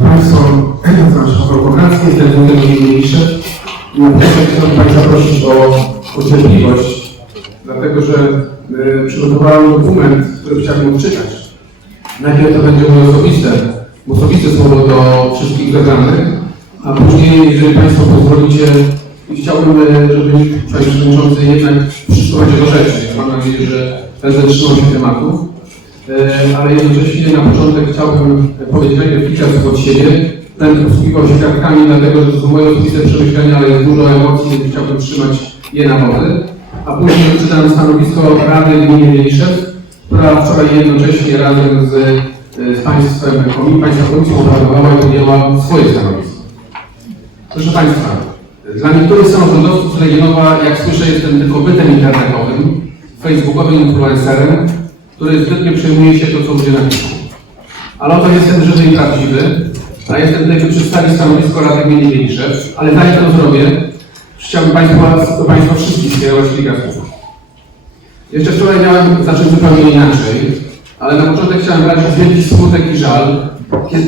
Państwo, Paweł Konracki, jestem gminy Mniszów i chciałbym Państwa prosić o, cierpliwość, dlatego że y, przygotowałem dokument, który chciałbym odczytać. Najpierw to będzie moje osobiste, osobiste słowo do wszystkich zebranych, a później, jeżeli Państwo pozwolicie, chciałbym, y, żeby Panie Przewodniczący jednak przystąpić do rzeczy. Mam nadzieję, że będę trzymał się tematów. E, ale jednocześnie na początek chciałbym powiedzieć najpierw kilka słów od siebie. Będę posługiwał się kartkami, dlatego że to są moje osobiste przemyślenia, ale jest dużo emocji, więc chciałbym trzymać je na wodzy. A później przeczytam stanowisko Rady Gminy Mieliszek, która wczoraj jednocześnie razem z, e, z Państwem Państwa Komisją obradowała podjęła swoje stanowisko. Proszę Państwa, dla niektórych samorządowców Legionowa, jak słyszę, jestem tylko bytem internetowym, facebookowym influencerem, który zbytnio przejmuje się to, co ludzie napiszą. Ale oto jestem żywy i prawdziwy, a jestem tutaj, by przedstawić stanowisko Rady Gminy Wieliszek, ale zanim to zrobię, chciałbym Państwa, do Państwa wszystkich skierować kilka słów. Jeszcze wczoraj miałem zacząć zupełnie inaczej, ale na początek chciałem wyrazić wielki smutek i żal,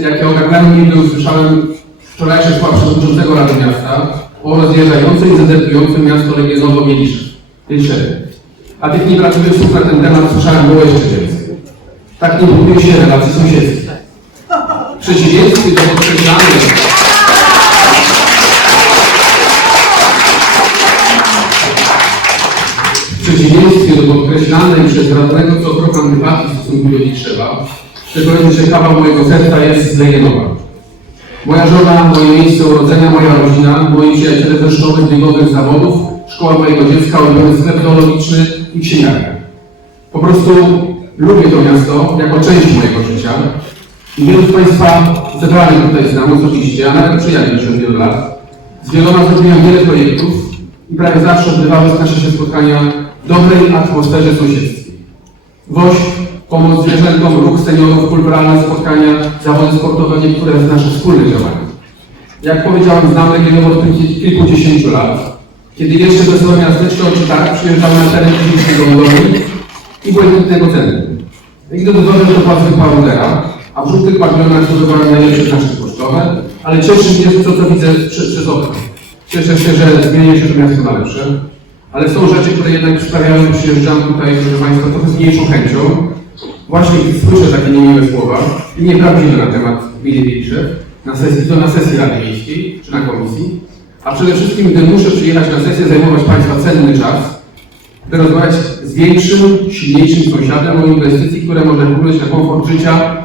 jakie ogarnąłem nigdy usłyszałem wczorajsze słowa przewodniczącego Rady Miasta o rozjeżdżającym i zadeptującym miasto Legionowo Mieliszek. A tych nieprawdziwych słów na ten temat słyszałem było jeszcze więcej. Tak nie buduje się relacji sąsiedzkich. W przeciwieństwie do podkreślanych w przeciwieństwie do podkreślanej przez radnego co krok antypatii w stosunku do Litrzewa, szczególnie, że kawał mojego serca jest z. Moja żona, moje miejsce urodzenia, moja rodzina, moi przyjaciele ze szkoły biegowych zawodów, szkoła mojego dziecka, ulubiony sklep teologiczny i księgarnia. Po prostu lubię to miasto jako część mojego życia i wielu z Państwa zebranych tutaj znam osobiście, a nawet przyjaciół już od wielu lat. Z wieloma zrobiłem wiele projektów i prawie zawsze odbywały nasze się spotkania w dobrej atmosferze sąsiedzkiej. WOŚ, pomoc zwierzętom, ruch seniorów, kulturalne spotkania, zawody sportowe, niektóre z naszych wspólnych działań. Jak powiedziałem, znam Legionowo od kilku- kilkudziesięciu lat. Kiedy jeszcze wesołe miasteczko czy tak przyjeżdżały na teren Chińskiego Mongołii i błękitnego centrum. I że to była zwykła rudera, a w żółtych pavilionach zdobywałem najlepsze znaczki pocztowe, ale cieszy mnie to, co widzę przez okno. Cieszę się, że zmienia się to miasto na lepsze, ale są rzeczy, które jednak sprawiają, że przyjeżdżam tutaj, proszę Państwa, trochę z mniejszą chęcią, Właśnie słyszę takie niemiłe słowa i nieprawdziwe na temat Wieliszek, na sesji, to na sesji Rady Miejskiej czy na komisji, a przede wszystkim gdy muszę przyjechać na sesję, zajmować Państwa cenny czas, by rozmawiać z większym, silniejszym sąsiadem o inwestycji, które może wpłynąć na komfort życia,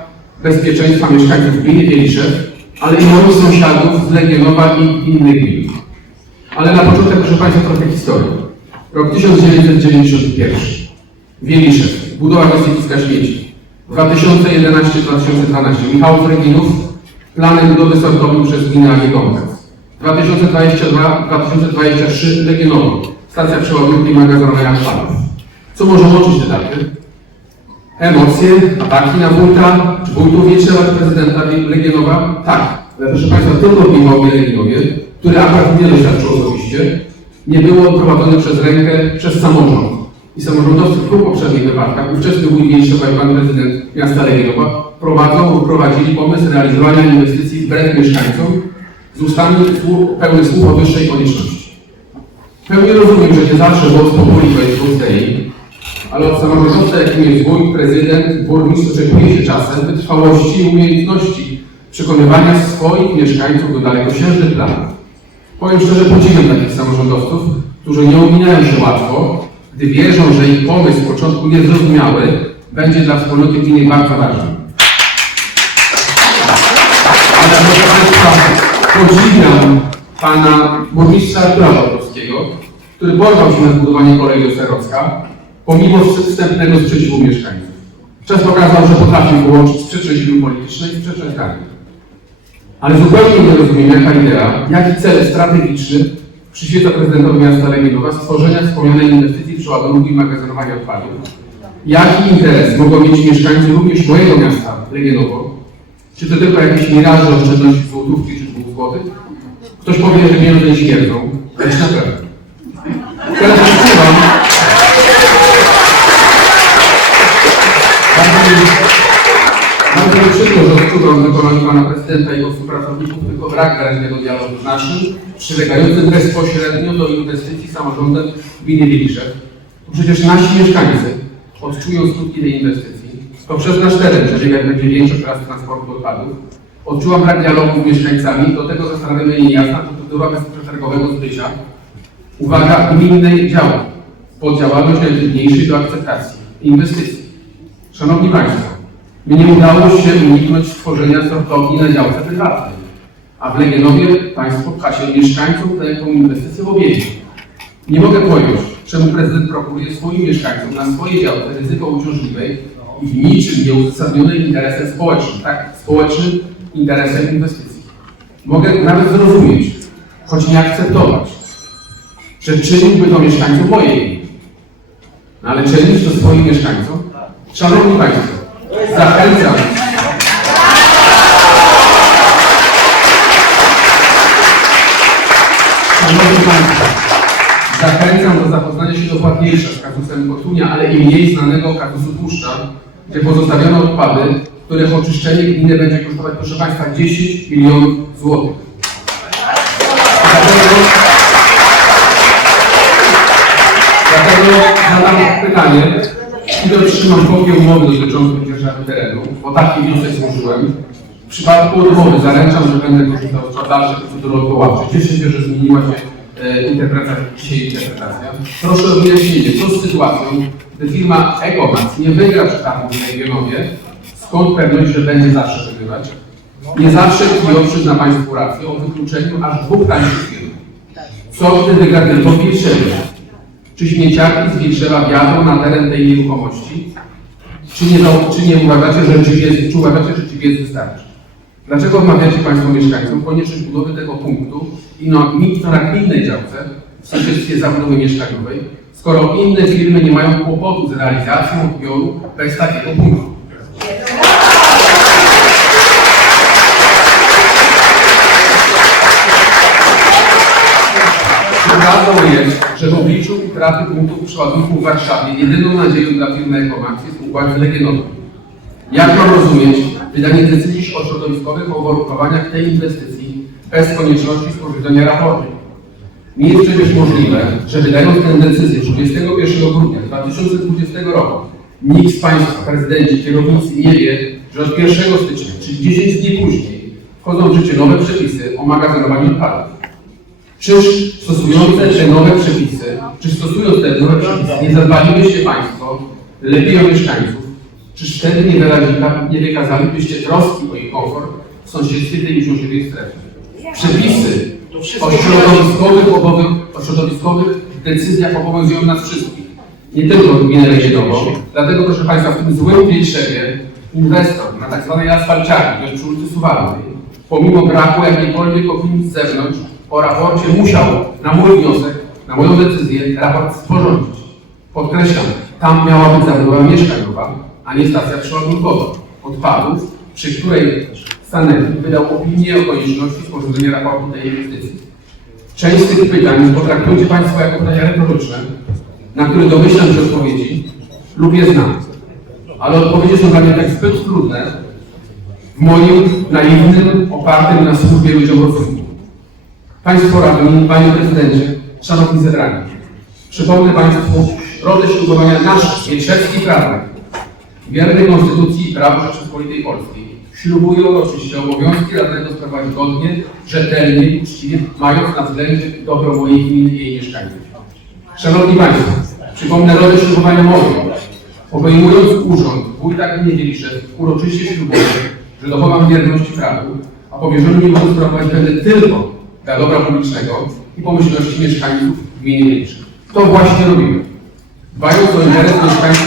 bezpieczeństwa mieszkańców gminy Wieliszek, ale i moich sąsiadów z Legionowa i innych gmin. Ale na początek, proszę Państwa, trochę historii. Rok 1991. Wieliszek, budowa wysypiska śmieci. 2011-2012 Michał Reginów, plany budowy sortowni przez gminę AG Kompleks. 2022-2023 Legionowo, stacja przeładunku i magazynowania odpadów. Co może łączyć te daty? Emocje, ataki na wójta, czy wójtów Wiecznewa, czy prezydenta Legionowa? Tak, ale proszę Państwa, tylko w Michowie Legionowie, który akurat nie doświadczył osobiście, nie było prowadzone przez rękę, przez samorząd. I samorządowcy w poprzednich wypadkach, ówczesny wójt Wielszczowa i pan prezydent miasta Legionowa, prowadzą prowadzili pomysł realizowania inwestycji wbrew mieszkańcom z ustami pełnych słów o wyższej konieczności. Pełnie rozumiem, że nie zawsze głos populi to jest tej, ale od samorządowca, jakim jest wójt, prezydent, burmistrz oczekuje się czasem wytrwałości i umiejętności przekonywania swoich mieszkańców do dalekosiężnych planów. Powiem szczerze, podziwiam takich samorządowców, którzy nie uminają się łatwo, gdy wierzą, że ich pomysł z początku niezrozumiały będzie dla wspólnoty gminy bardzo ważny. Ale proszę Państwa, podziwiam pana burmistrza Artura Wałbrowskiego, który porwał się na zbudowanie kolei do pomimo wstępnego sprzeciwu mieszkańców. Czas pokazał, że potrafił połączyć sprzeczne siły polityczne i sprzeczne. Ale zupełnie nie rozumiem, jaka idea, jaki cel strategiczny przyświeca prezydentowi miasta Legionowa stworzenia wspomnianej inwestycji przeładunku i magazynowania odpadów. Jaki interes mogą mieć mieszkańcy również mojego miasta Legionowo? Czy to tylko jakieś miraże oszczędności złotówki czy złotych? Ktoś powie, że pieniądze śmierdzą. Lecz na pewno. Teraz odczuwam. Bardzo mi, przykro, że odczuwam wykonaniu pana prezydenta i jego współpracowników tylko brak wyraźnego dialogu z naszym, przylegającym bezpośrednio do inwestycji samorządem gminy Wieliszew. To przecież nasi mieszkańcy odczują skutki tej inwestycji. To przez nasz teren przebiegać będzie większość tras transportu odpadów. Odczułam brak dialogu z mieszkańcami, do tego zastanawia mnie niejasna procedura bezprzetargowego zbycia. Uwaga, gminnej działki pod działalność najtrudniejszej do akceptacji inwestycji. Szanowni Państwo, mnie udało się uniknąć stworzenia sortowni na działce prywatnej, a w Legienowie Państwo pchacie mieszkańców taką inwestycję w. Nie mogę pojąć, czemu prezydent proponuje swoim mieszkańcom na swojej działce ryzyko uciążliwej i w niczym nieuzasadnionej interesem społecznym, tak, społecznym interesem inwestycji. Mogę nawet zrozumieć, choć nie akceptować, że czyniłby to mieszkańcom mojej. No ale czynić to swoim mieszkańcom? Szanowni Państwo, zachęcam. Szanowni Państwo, zachęcam do zapoznania się dokładniejsze z kazusem Kotunia, ale i mniej znanego kazusu Tłuszcza, gdzie pozostawiono odpady, których oczyszczenie gminy będzie kosztować, proszę Państwa, 10 milionów złotych. Dlatego, dlatego zadam pytanie, kiedy otrzymam kopię umowy dotyczącej dzierżawy terenu, bo taki wniosek złożyłem. W przypadku odmowy zaręczam, że będę korzystał z dalszej procedury odwoławczej. Cieszę się, że zmieniła się e, interpretacja, dzisiaj interpretacja. Proszę o wyjaśnienie, co z sytuacją, gdy firma Ecomax nie wygra przetargu w regionowie, skąd pewność, że będzie zawsze wygrywać? Nie zawsze TIO przyzna Państwu rację o wykluczeniu aż dwóch tańszych firm. Co wygra tylko Wilszewie? Czy śmieciarki z Wilszewa wjadą na teren tej nieruchomości? Czy nie, czy nie uważacie, że ci jest, czy uważacie, że ci jest wystarczy? Dlaczego odmawiacie Państwo mieszkańcom konieczność budowy tego punktu i no, to na gminnej działce w sąsiedztwie zabudowy mieszkaniowej, skoro inne firmy nie mają kłopotu z realizacją odbioru bez takiego punktu? Prawdą jest, że w obliczu utraty punktów przeładunku w Warszawie jedyną nadzieją dla firmy Ecomax jest układ legionowy. Jak mam rozumieć wydanie decyzji o środowiskowych uwarunkowaniach tej inwestycji bez konieczności sporządzenia raportu? Nie jest przecież możliwe, że wydając tę decyzję 21 grudnia 2020 roku nikt z Państwa, prezydenci, kierownicy nie wie, że od 1 stycznia, czyli 10 dni później, wchodzą w życie nowe przepisy o magazynowaniu odpadów. Czyż stosujące te nowe przepisy, czy stosując te nowe przepisy, nie zadbalibyście Państwo lepiej o mieszkańców? Czyż wtedy nie, wyrazi- nie wykazalibyście troski o ich komfort w sąsiedztwie tej uciążliwej strefy? Przepisy o środowiskowych, obowy, o środowiskowych decyzjach obowiązują nas wszystkich, nie tylko gminę Legionową. Dlatego, proszę Państwa, w tym złym Wielszebie inwestor na tak zwanej asfalciarni, to jest przy ulicy Suwalnej, pomimo braku jakiejkolwiek opinii z zewnątrz, o raporcie musiał na mój wniosek, na moją decyzję, raport sporządzić. Podkreślam, tam miała być zabudowa mieszkaniowa, a nie stacja przeładunkowa odpadów, przy której Sanepid wydał opinię o konieczności sporządzenia raportu tej inwestycji. Część z tych pytań potraktujcie Państwo jako pytania retoryczne, na które domyślam się odpowiedzi lub je znam. Ale odpowiedzi są dla mnie tak zbyt trudne w moim naiwnym, opartym na służbie ludziom rozsądku. Państwo radni, Panie Prezydencie, Szanowni Zebrani, przypomnę Państwu rolę ślubowania naszych, wielczewskich prawnych, wiernej Konstytucji i prawu Rzeczypospolitej Polskiej. Ślubuję uroczyście obowiązki radnego sprawować godnie, rzetelnie i uczciwie, mając na względzie dobro mojej gminy i jej mieszkańców. Szanowni Państwo, przypomnę rolę ślubowania moją. Obejmując urząd wójta gminy Wieliszew, uroczyście ślubuję, że dochowam wierności prawu, a powierzony mi urząd sprawować będę tylko dla dobra publicznego i pomyślności mieszkańców gminy Wieliszew. To właśnie robimy. Dbając o interes mieszkańców...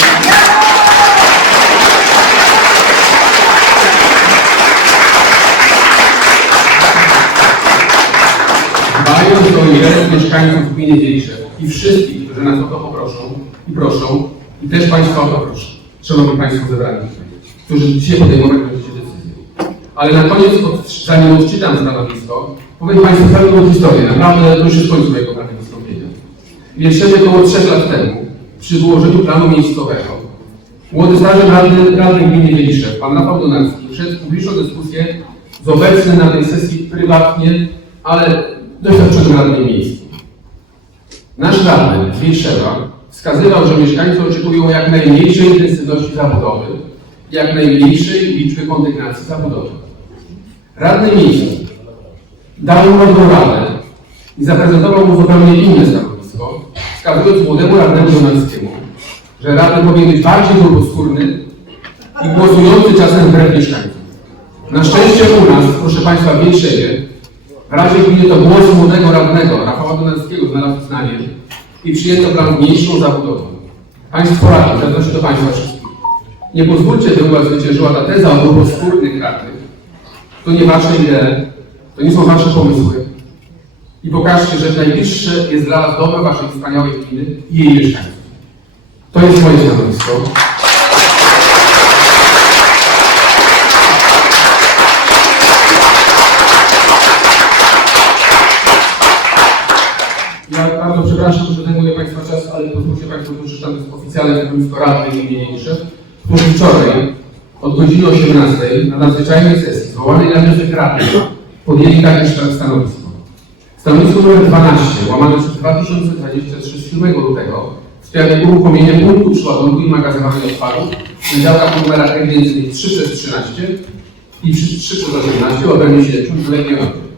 Dbając o interes mieszkańców gminy Wieliszew i wszystkich, którzy nas o to poproszą i proszą, i też Państwa o to proszę, Szanowni Państwo zebrani, którzy dzisiaj podejmować będziecie decyzję. Ale na koniec, zanim odczytam stanowisko, powiem Państwu pewną historię, naprawdę to już jest koniec mojego wystąpienia. Wierszewie około trzech lat temu, przy wyłożeniu planu miejscowego, młody starzem radny, radny gminy Wieliszew, pan Rafał Donacki, wszedł z obecnym na tej sesji prywatnie, ale doświadczonym radnym miejskim. Nasz radny z Wilszewa wskazywał, że mieszkańcy oczekują jak najmniejszej intensywności zabudowy, jak najmniejszej liczby kondygnacji zabudowy. Radny miejski dał mu dobrą radę i zaprezentował mu zupełnie inne stanowisko, wskazując młodemu radnemu Donalskiemu, że radny powinien być bardziej gruboskórny i głosujący czasem wbrew mieszkańcom. Na szczęście u nas, proszę Państwa, w Większewie, w razie gdyby to głos młodego radnego Rafała Donalskiego znalazł uznanie i przyjęto plan mniejszą zabudową. Państwo radni, zwracam się do Państwa wszystkich, nie pozwólcie, by Was zwyciężyła ta teza o gruboskórnych radnych. To nie Wasze idee, to nie są Wasze pomysły. I pokażcie, że najbliższe jest dla Was dobro Waszej wspaniałej gminy i jej mieszkańców. To jest moje stanowisko. Ja bardzo przepraszam, że zajmuję Państwa czas, ale pozwólcie Państwo, że przeczytam oficjalne stanowisko Rady imienia Niniejsze, którzy wczoraj od godziny 18 na nadzwyczajnej sesji zwołanej na wniosek Rady podjęli takie stanowisko. Stanowisko nr 12, łamane przez 2023 z 7 lutego w sprawie uruchomienia punktu przeładunku i magazynowania odpadów na działkach numerach ewidencyjnych 3 przez 13 i 3 przez 18 o obrębie 7 w Legionowie.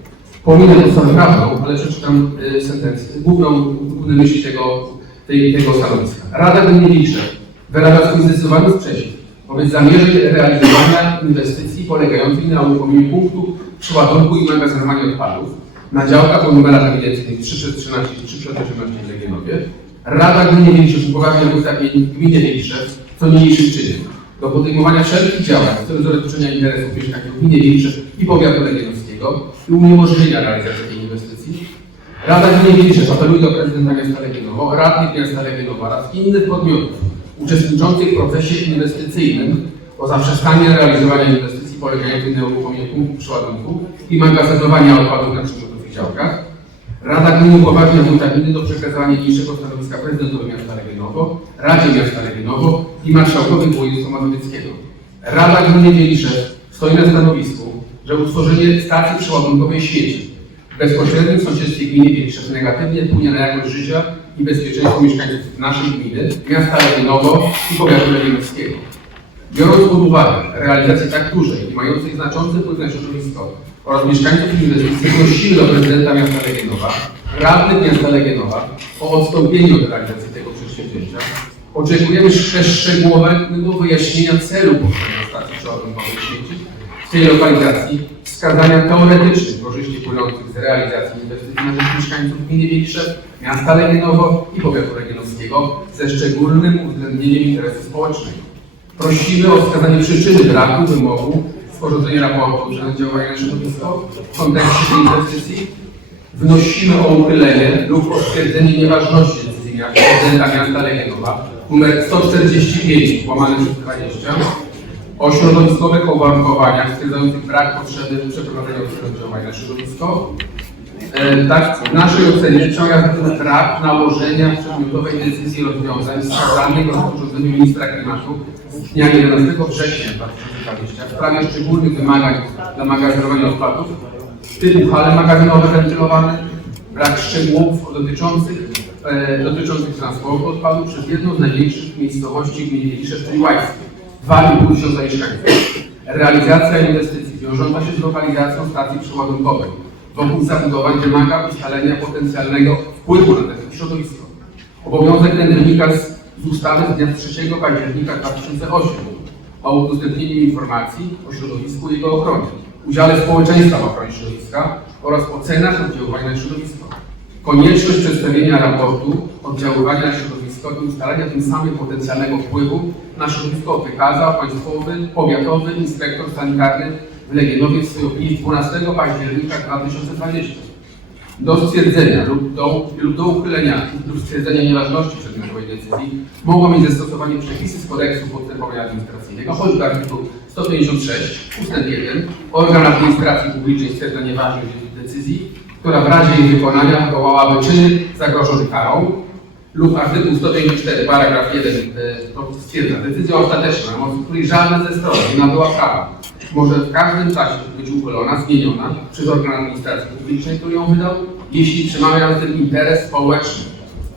Pominę podstawę prawną, ale przeczytam y, sentencję, główną, główne myśli tego, tej, tego stanowiska. Rada Wilczek wyraża swój zdecydowany sprzeciw wobec zamierzeń realizowania inwestycji polegających na uruchomieniu punktu przeładunku i magazynowania odpadów na działkach o numerach ewidencyjnych 3 przez 13 i 3 przez 18 w Legionowie. Rada Gminy Wilczek upoważnia ustawienie Gminy Wilczek co niniejszym czynem do podejmowania wszelkich działań w celu zabezpieczenia interesów mieszkańców gminy Wilczek i powiatu legionowskiego i uniemożliwienia realizacji tej inwestycji. Rada Gminy Wilczek apeluje do prezydenta miasta Legionowo, radnych miasta Legionowa oraz innych podmiotów uczestniczących w procesie inwestycyjnym o zaprzestanie realizowania inwestycji polegających na uruchomieniu punktów przeładunku i magazynowania odpadów na przedmiotowych działkach. Rada Gminy upoważnia wójta gminy do przekazania niniejszego stanowiska prezydentowi miasta Legionowo, Radzie Miasta Legionowo i marszałkowi województwa mazowieckiego. Rada Gminy Wieliszew stoi na stanowisku, że utworzenie stacji przeładunkowej śmieci w bezpośrednim sąsiedztwie gminy Wieliszew negatywnie wpłynie na jakość życia i bezpieczeństwo mieszkańców naszej gminy, miasta Legionowo i powiatu legionowskiego. Biorąc pod uwagę realizację tak dużej i mającej znaczący wpływ na środowisko oraz mieszkańców inwestycji, prosimy do prezydenta miasta Legionowa, radnych miasta Legionowa o odstąpienie od realizacji tego przedsięwzięcia. Oczekujemy też szczegółowego wyjaśnienia celu powstania stacji przeładunkowej w tej lokalizacji, wskazania teoretycznych korzyści płynących z realizacji inwestycji na rzecz mieszkańców gminy Wilczew, miasta Legionowo i powiatu legionowskiego ze szczególnym uwzględnieniem interesu społecznego. Prosimy o wskazanie przyczyny braku wymogu sporządzenia raportu na działania na środowisko w kontekście tej inwestycji. Wnosimy o uchylenie lub o stwierdzenie nieważności decyzji miasta miasta Legionowa nr 145 łamane przez 20 o środowiskowych uwarunkowaniach stwierdzających brak potrzeby przeprowadzenia działania na środowisko. E, Tak, w naszej ocenie ten brak nałożenia przedmiotowej decyzji rozwiązań wskazanych w rozporządzeniu ministra klimatu z dnia 11 września 2020 w sprawie szczególnych wymagań dla magazynowania odpadów, typu hale magazynowe wentylowane, brak szczegółów dotyczących, e, dotyczących transportu odpadów przez jedną z największych miejscowości gminy Wielisze, czyli. 2,5 tysiąca. Realizacja inwestycji wiążąca się z lokalizacją stacji przeładunkowej wokół zabudowań wymaga ustalenia potencjalnego wpływu na środowisko. Obowiązek ten wynika z, z ustawy z dnia 3 października 2008 o udostępnieniu informacji o środowisku i jego ochronie, udziale społeczeństwa w ochronie środowiska oraz ocenach oddziaływania na środowisko. Konieczność przedstawienia raportu oddziaływania na środowisko i ustalenia tym samym potencjalnego wpływu na środowisko wykazał Państwowy Powiatowy Inspektor Sanitarny w Legionowie w swojej opinii z 12 października 2020. Do stwierdzenia lub do, lub do uchylenia lub stwierdzenia nieważności przedmiotowej decyzji mogą mieć zastosowanie przepisy z kodeksu postępowania administracyjnego, choćby artykuł 156 ust. 1 organ administracji publicznej stwierdza nieważność decyzji, która w razie jej wykonania wywołałaby czyny zagrożone karą lub artykuł 154 paragraf 1 e, to stwierdza decyzja ostateczna, na mocy której żadna ze stron nie nabyła prawa może w każdym czasie być uchylona, zmieniona przez organ administracji publicznej, który ją wydał, jeśli przemawia na interes społeczny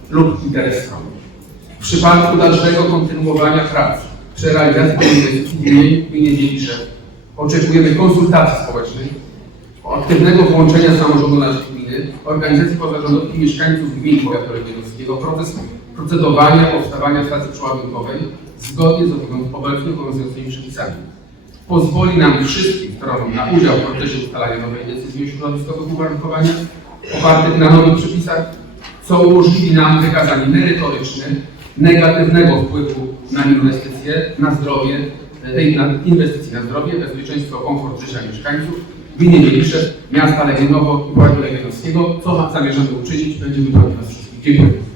lub interes stałe. W przypadku dalszego kontynuowania prac przy realizacji inwestycji w gminie, Dzieliczew oczekujemy konsultacji społecznych, aktywnego włączenia samorządu naszej gminy, organizacji pozarządowych i mieszkańców gmin powiatu proces procedowania powstawania stacji przeładunkowej zgodnie z obecnie obowiązującymi przepisami. Pozwoli nam wszystkim stronom na udział w procesie ustalania nowej decyzji o środowiskowych uwarunkowaniach opartych na nowych przepisach, co umożliwi nam wykazanie merytoryczne negatywnego wpływu na inwestycje, na zdrowie, tej na inwestycji na zdrowie, bezpieczeństwo, komfort życia mieszkańców w gminie Mielisze, miasta Legionowo i powiatu legionowskiego, co zamierzamy uczynić, będziemy bronić Was wszystkich. Dziękuję.